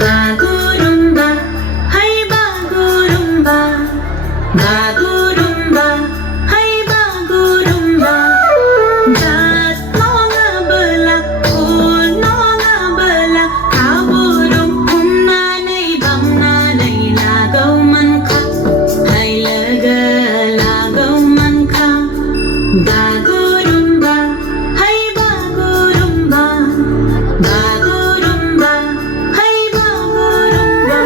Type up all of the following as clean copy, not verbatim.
Bagurumba, hai bagurumba, bagurumba, hai bagurumba. Dat nonga bela, ul nonga bela, kaburum umnanay bamnanay lagaw man ka, hay laga lagaw man ka. Bagurumba, hai bagurumba, bagurumba, hai bagurumba.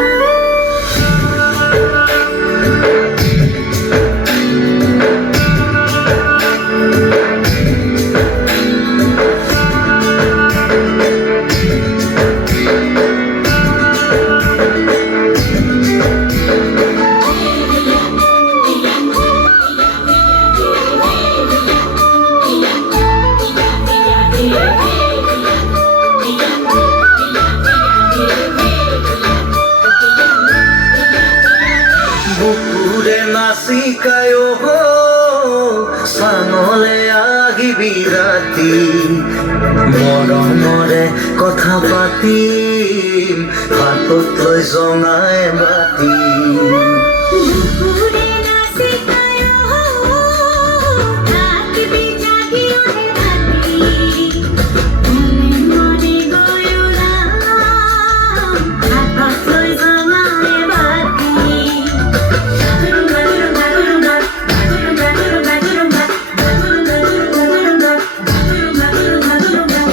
বুকুরে নাসিকায় সানলে আহিবি রাতি মৰমৰে কথা পাতিম হাতত লৈ জনাই বাতি বুকুরে নাচিকায়ো থাকিবি জাগি ওহে ৰাতি মনে মনে গয়ুৰাম হাতত লৈ জনাই বাতি বাগুৰুম্বা বাগুৰুম্বা বাগুৰুম্বা বাগুৰুম্বা বাগুৰুম্বা বাগুৰুম্বা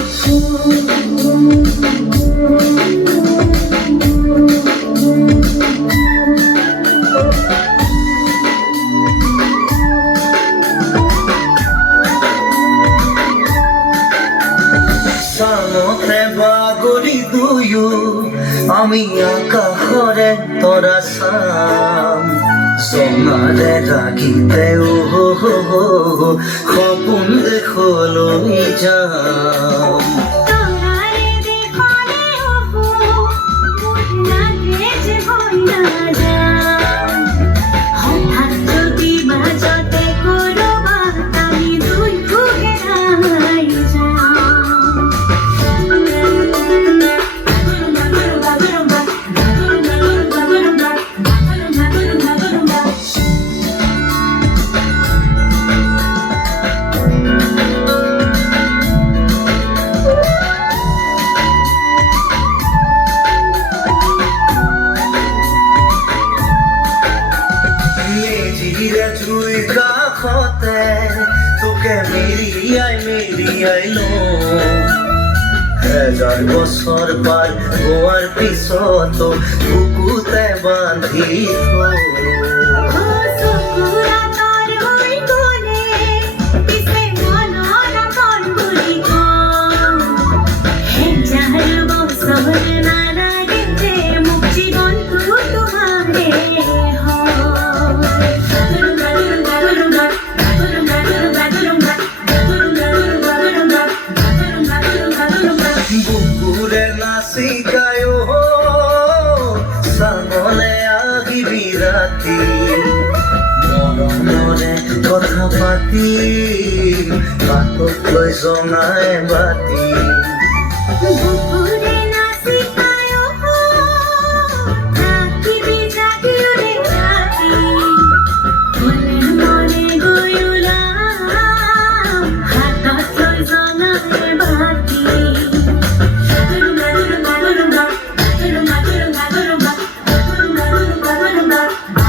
সামতে বাগৰি দুয়ো আমি আকাশৰে তৰা চাম জনাৰে ৰাখিতে সপোন দেখলৈ যাম তোরারে দেখলে ওহো লাগে যে হইনা যাও হঠাৎ যদি বাজতে করবা আমি দুই ফুহে রাই যাও বাগুরুম্বা বাগুরুম্বা বাগুরুম্বা বাগুরুম্বা বাগুরুম্বা মেজিৰে জুই কাষতে তোকে মেৰিয়াই লো হেজাৰ বছৰ পাৰ হোৱাৰ পিছতো বুকুতে বান্ধি থওঁ সুকুরা তোর হই কোনে পিছে মনরা কোন বলি গো হাজার বছর না লাগে যে মুখ জীবন তু তোমারে হয় বাগুরুম্বা বাগুরুম্বা বাগুরুম্বা বাগুরুম্বা বাগুরুম্বা বাগুরুম্বা বুকুৰে নাচিকায় চানলে আহিবি ৰাতি মৰমৰে কথা পাতিম হাতত লৈ জনাই বাতি বুকুরে নাচিকায়ো থাকিবি জাগি ওহে ৰাতি মনে মনে গয়ুৰাম হাতত লৈ জনাই বাতি বাগুৰুম্বা বাগুৰুম্বা বাগুৰুম্বা বাগুৰুম্বা বাগুৰুম্বা বাগুৰুম্বা বাগুৰুম্বা